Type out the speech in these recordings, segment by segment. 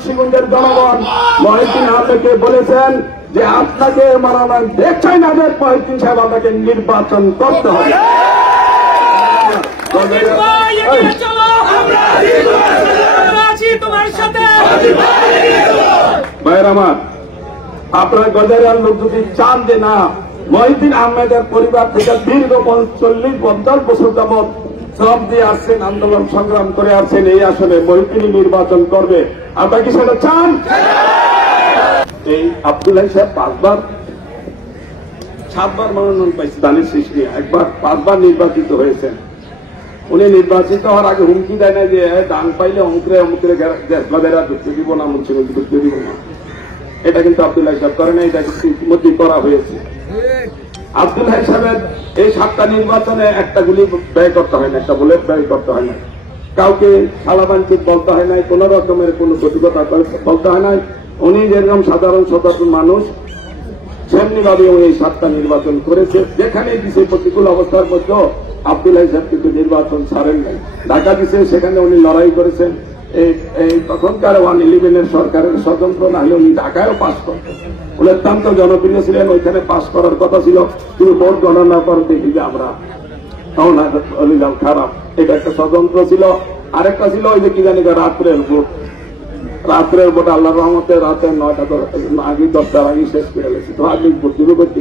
মুন্সিগঞ্জের জনগণ মহিউদ্দিন আহমেদকে বলেছেন যে আপনাকে মারানো দেখছেন না, মহিউদ্দিন সাহেব আপনাকে নির্বাচন করতে হবে। ভাইয়ের আমার, আপনার গজারিয়ার লোক যদি চান যে না মহিউদ্দিন আহমেদের পরিবার থেকে দীর্ঘ 40-50 বছর যাবৎ শ্রম দিয়ে আসছেন, আন্দোলন সংগ্রাম করে আসছেন, এই আসলে মহিউদ্দিন নির্বাচন করবে, আপনারা কি সেটা চান? এই আব্দুল্লাহ সাহেব 7বার মনোনয়ন পাইছে দানের শেষ নিয়ে, একবার 5বার নির্বাচিত হয়েছেন। উনি নির্বাচিত হওয়ার আগে হুমকি দেয় না যে দান পাইলে অমুকরে ঢুকতে দিব না, মুন্সিগঞ্জ ঢুকতে দিব না। এটা কিন্তু আব্দুল্লাহ সাহেব করে না, এটা কিন্তু ইতিমধ্যেই করা হয়েছে। আব্দুল্লাহ সাহেবের এই 7টা নির্বাচনে একটা গুলি ব্যয় করতে হয় না, একটা বুলেট ব্যয় করতে হয় না, কাউকে সালাবাঞ্চিত বলতে হয় নাই, কোন রকমের কোন প্রতিকতা বলতে হয় নাই। উনি যেরকম সাধারণ মানুষ সেমনি ভাবে এই 7টা নির্বাচন করেছে। যেখানে দিছে প্রতিকূল অবস্থার মধ্যে আব্দুল্লাহ সাহেব কিন্তু নির্বাচন ছাড়েন নাই। ঢাকা দিছে, সেখানে উনি লড়াই করেছেন। এই তখনকার 111 সরকারের স্বতন্ত্র না হলে উনি ঢাকায়ও পাশ করতেন। উনি অত্যন্ত জনপ্রিয় ছিলেন, ওইখানে পাশ করার কথা ছিল, কিন্তু ভোট গণনা পর দেখি যে আমরা খারাপ। এটা একটা স্বতন্ত্র ছিল। আরেকটা ছিল ওই যে কি জানি রাত্রের ভোট আল্লাহ রহমতে রাতে 9টা আগে 10টার আগে শেষ করে গেছে। তো আগে ভর্তি করতে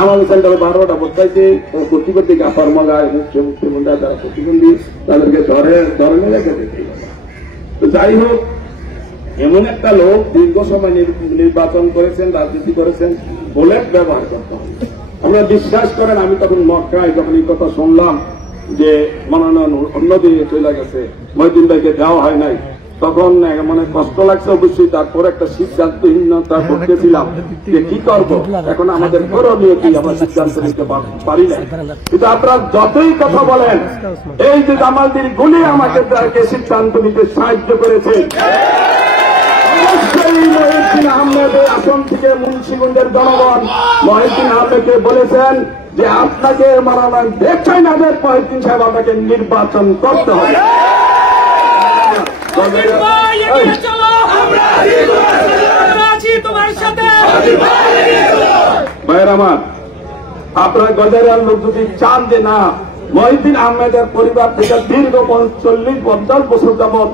আমাদের সেন্টারে 12টা ভোট চাইছে, ভর্তি করতে আপার মগায় মুখ্যমন্ত্রী যারা প্রতিবন্ধী তাদেরকে ধরে নিয়ে রেখে দিতে। তো যাই হোক, এমন একটা লোক দীর্ঘ সময় নির্বাচন করেছেন, রাজনীতি করেছেন, বুলেট ব্যবহার করতে হবে। আপনারা বিশ্বাস করেন, আমি তখন মক্কায় যখন এই কথা শুনলাম যে মনোনয়ন অন্যদিকে চলে গেছে, মহিউদ্দিন ভাইকে দেওয়া হয় নাই, তখন মানে কষ্ট লাগছে অবশ্যই। তারপর একটা সিদ্ধান্তহীনতা করতেছিলাম যে কি করব, এখন আমাদের করণীয় কি, আমরা সিদ্ধান্ত নিতে পারি না। কিন্তু আপনারা যতই কথা বলেন, এই যে জামালদের গুলি আমাকে সিদ্ধান্ত নিতে সাহায্য করেছে। অবশ্যই মহিউদ্দিন আহমেদের আসন থেকে মুন্সিগঞ্জের জনগণ মহিউদ্দিন আহমেদকে বলেছেন যে আপনাকে মারানো দেখছেন না, মহিউদ্দিন সাহেব আপনাকে নির্বাচন করতে হবে। ভাইয়ের আমার, আপনার গজারিয়ার লোক যদি চান যে না মহিউদ্দিন আহমেদের পরিবার থেকে দীর্ঘ 40-50 বছর যাবৎ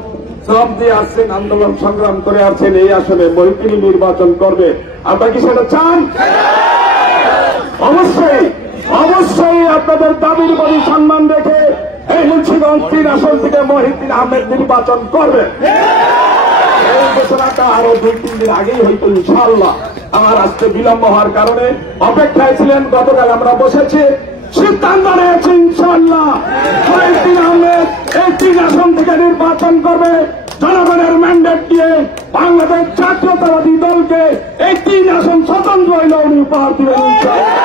শ্রম দিয়ে আসছেন, আন্দোলন সংগ্রাম করে আসছেন, এই আসলে মহিউদ্দিন নির্বাচন করবে, আপনারা কি সেটা চান? অবশ্যই অবশ্যই আপনাদের দাবির প্রতি সম্মান রেখে এই মুন্সিগঞ্জ 3 আসন থেকে মহিউদ্দিন আহমেদ নির্বাচন করবে। এই ঘোষণাটা আরো 2-3 দিন আগেই হইত ইনশাআল্লাহ। আমার আজকে বিলম্ব হওয়ার কারণে অপেক্ষায় ছিলেন, গতকাল আমরা বসেছি, সিদ্ধান্ত নিয়েছি ইনশাআল্লাহ মহিউদ্দিন আহমেদ এই 3 আসন থেকে নির্বাচন করবে। জনগণের ম্যান্ডেট দিয়ে বাংলাদেশ জাতীয়তাবাদী দলকে এই 3 আসন স্বতন্ত্র হইল উনি উপহার দিবেন ইনশাআল্লাহ।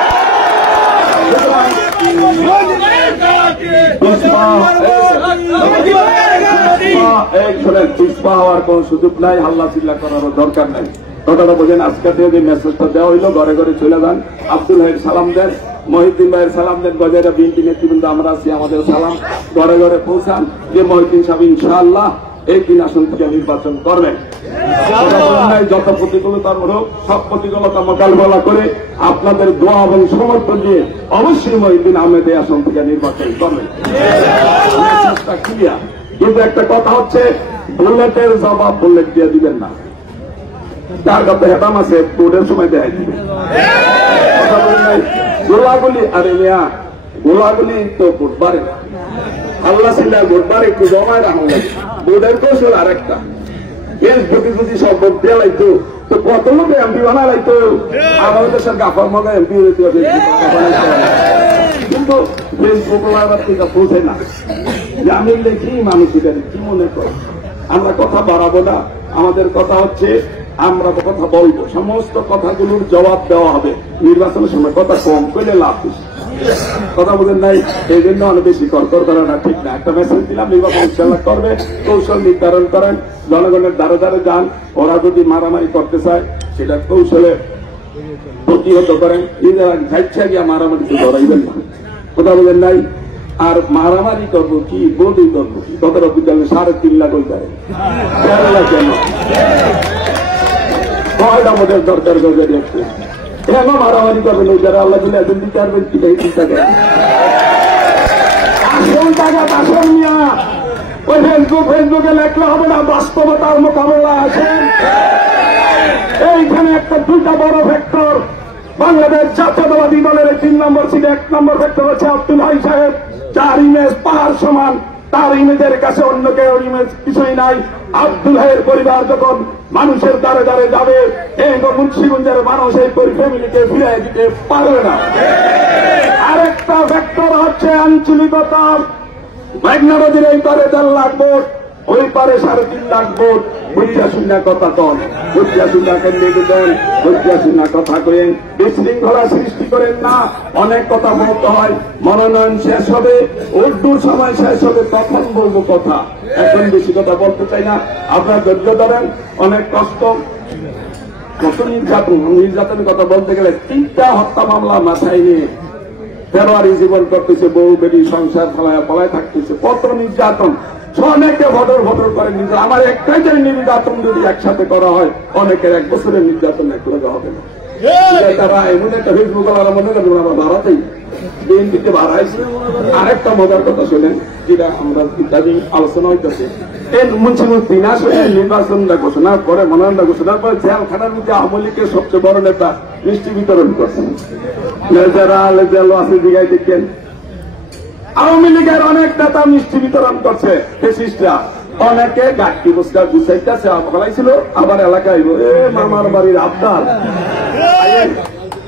পিছপা হওয়ার কোন সুযোগ নাই, হাল্লা চিল্লা করারও দরকার নাই। কথাটা বোঝেন। আজকে থেকে যে মেসেজটা দেওয়া হইল, ঘরে ঘরে চলে যান, আব্দুল ভাইয়ের সালাম দেন, মহিউদ্দিন ভাইয়ের সালাম দেন, গজারিয়া বিএনপি নেতৃবৃন্দ আমরা আছি, আমাদের সালাম ঘরে ঘরে পৌঁছান যে মহিউদ্দিন সাহেব ইনশাআল্লাহ এই 3 আসন থেকে নির্বাচন করবেন। যত প্রতিকূলতার হোক, সব প্রতিকূলতা মোকাবিলা করে আপনাদের দোয়া এবং সমর্থন দিয়ে অবশ্যই মহিউদ্দিন আহমেদ এই আসন থেকে নির্বাচন করবেন। ক্লিয়ার। কিন্তু একটা কথা হচ্ছে, বুলেটের জবাব বুলেট দিয়ে দিবেন না। তার কাছে হেতাম আছে, ভোটের সময় দেখাই দিবেন। গোলাগুলি, আরে মিয়া গোলাগুলি তো বুধবারে না, আল্লাহ সিল্লা বুধবার একটু জমায় রাখা লাগে। বোর্ডের কৌশল আর একটা, ফেসবুকে যদি সব ভোট দিয়ে লাইতো তো কত লোক এমপি বানা লাইতো, আমাদের দেশের গাফার মনে এমপি হইতে হবে, কিন্তু ফেসবুক পৌঁছে না। যে আমি দেখি মানুষ কি মনে করে, আমরা কথা বাড়াবো না। আমাদের কথা হচ্ছে, আমরা কথা বলবো, সমস্ত কথাগুলোর জবাব দেওয়া হবে। নির্বাচনের সময় কথা কম করলে লাভ বেশি, কথা বলেন নাই, এই জন্য অনেক বেশি কর করে না, ঠিক না। একটা মেসেজ দিলাম, নির্বাচন ইনশাআল্লাহ করবে, কৌশল নির্ধারণ করেন, জনগণের দ্বারে দ্বারে যান। ওরা যদি মারামারি করতে চায় সেটা কৌশলে প্রতিহত করেন, নিজেরা যাইছে গিয়া মারামারিতে ধরাইবেন না, কথা বলেন নাই। আর মারামারি করবো কি, বলি করবো কি, কথাটা বুঝতে 3.5 লাখ হয়ে যায়, 4 লাখ কেন কয়টা আমাদের দরকার করবে দেখতে কেন মারামারি করবেন ওই যারা আল্লাহ দিলে একজন দিতে পারবেন কি চিন্তা করেন আসল টাকা আসল মিয়া ওই ফেসবুকে লেখলে হবে না বাস্তবতার মোকাবেলা আসেন এইখানে একটা দুইটা বড় ফ্যাক্টর বাংলাদেশ জাতীয়তাবাদী দলের 3 নম্বর সিটে 1 নম্বর ফ্যাক্টর হচ্ছে আব্দুল হাই সাহেব যার ইমেজ পাহাড় সমান তার ইমেজের কাছে অন্য কেউ ইমেজ কিছুই নাই আব্দুল হাইয়ের পরিবার যখন মানুষের দ্বারে দ্বারে যাবে এই মুন্সিগঞ্জের মানুষ এই ফ্যামিলিকে ফিরিয়ে দিতে পারবে না আরেকটা ফ্যাক্টর হচ্ছে আঞ্চলিকতা মেঘনা নদীর এই পারে 1.5 লাখ ভোট ওই পারে 3.5 লাখ ভোট বুঝিয়া শুনিয়া কথা কন বুঝিয়া শুনিয়া কেন্দ্রিক দেন বুঝিয়া শুনিয়া কথা করেন বিশৃঙ্খলা সৃষ্টি করেন না অনেক কথা বলতে হয় মনোনয়ন শেষ হবে উর্দুর সময় শেষ হবে তখন বলবো কথা এখন বেশি কথা বলতে চাই না আপনার ধৈর্য ধরেন অনেক কষ্ট কত নির্যাতনের কথা বলতে গেলে 3টা হত্যা মামলা মাথায় নিয়ে ফেব্রুয়ারি জীবন করতেছে বউ বেরি সংসার ফলায় থাকতেছে কত নির্যাতন অনেকে ভদর করে আমার একটাই যে নির্যাতন যদি একসাথে করা হয় অনেকের 1 বছরের নির্যাতন এক লগে হবে না তারা এমন একটা ফেসবুক মনে করবেন আমার ভারতেই বিএনপিতে বাড়াইছে আরেকটা মজার কথা শোনেন যেটা আমরা ইত্যাদি আলোচনা হইতেছে এই মুন্সিগঞ্জ দিনাজপুরে নির্বাচনটা ঘোষণা করে মনোনয়নটা ঘোষণার পরে জেলখানার মধ্যে আওয়ামী লীগের সবচেয়ে বড় নেতা মিষ্টি বিতরণ করছেন যারা জেল আছে দিঘায় দেখেন আওয়ামী লীগের অনেক নেতা মিষ্টি বিতরণ করছে ফেসিস্টরা অনেকে গাঠি বস্তা গুছাইতেছে ফলাইছিল আবার এলাকায় মামার বাড়ির আবদার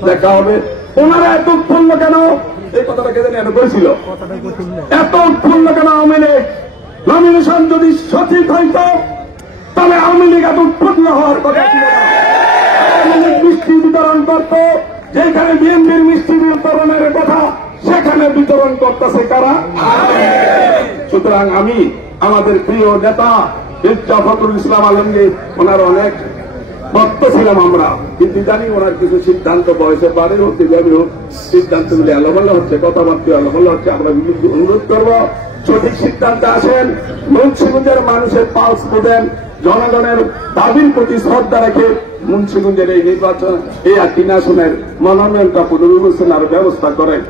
দেখা হবে ওনারা এত উৎফুল্ল কেন এই কথাটা কে জানি এত করেছিল এত উৎফুল্ল কেন আওয়ামী লীগ নমিনেশন যদি সঠিক হইত তাহলে আওয়ামী লীগ এত উৎফুল্ল হওয়ার কথা ছিল না আওয়ামী লীগ মিষ্টি বিতরণ করত যেখানে বিএনপির মিষ্টি বিতরণের কথা সেখানে বিতরণ করতেছে কারা সুতরাং আমি আমাদের প্রিয় নেতা মির্জা ফখরুল ইসলাম আলমগীর ওনার অনেক ভক্ত ছিলাম আমরা কিন্তু জানি ওনার কিছু সিদ্ধান্ত বয়সে পারে হোক যেভাবে হোক সিদ্ধান্তগুলি এলোমেলো হচ্ছে কথাবার্তা এলোমেলো হচ্ছে আমরা অনুরোধ করবো সঠিক সিদ্ধান্তে আসেন মুন্সিগঞ্জের মানুষের পালস বোঝেন জনগণের দাবির প্রতি শ্রদ্ধা রেখে মুন্সিগঞ্জের এই নির্বাচন এই 3 আসনের মনোনয়নটা পুনর্বিবেচনার ব্যবস্থা করেন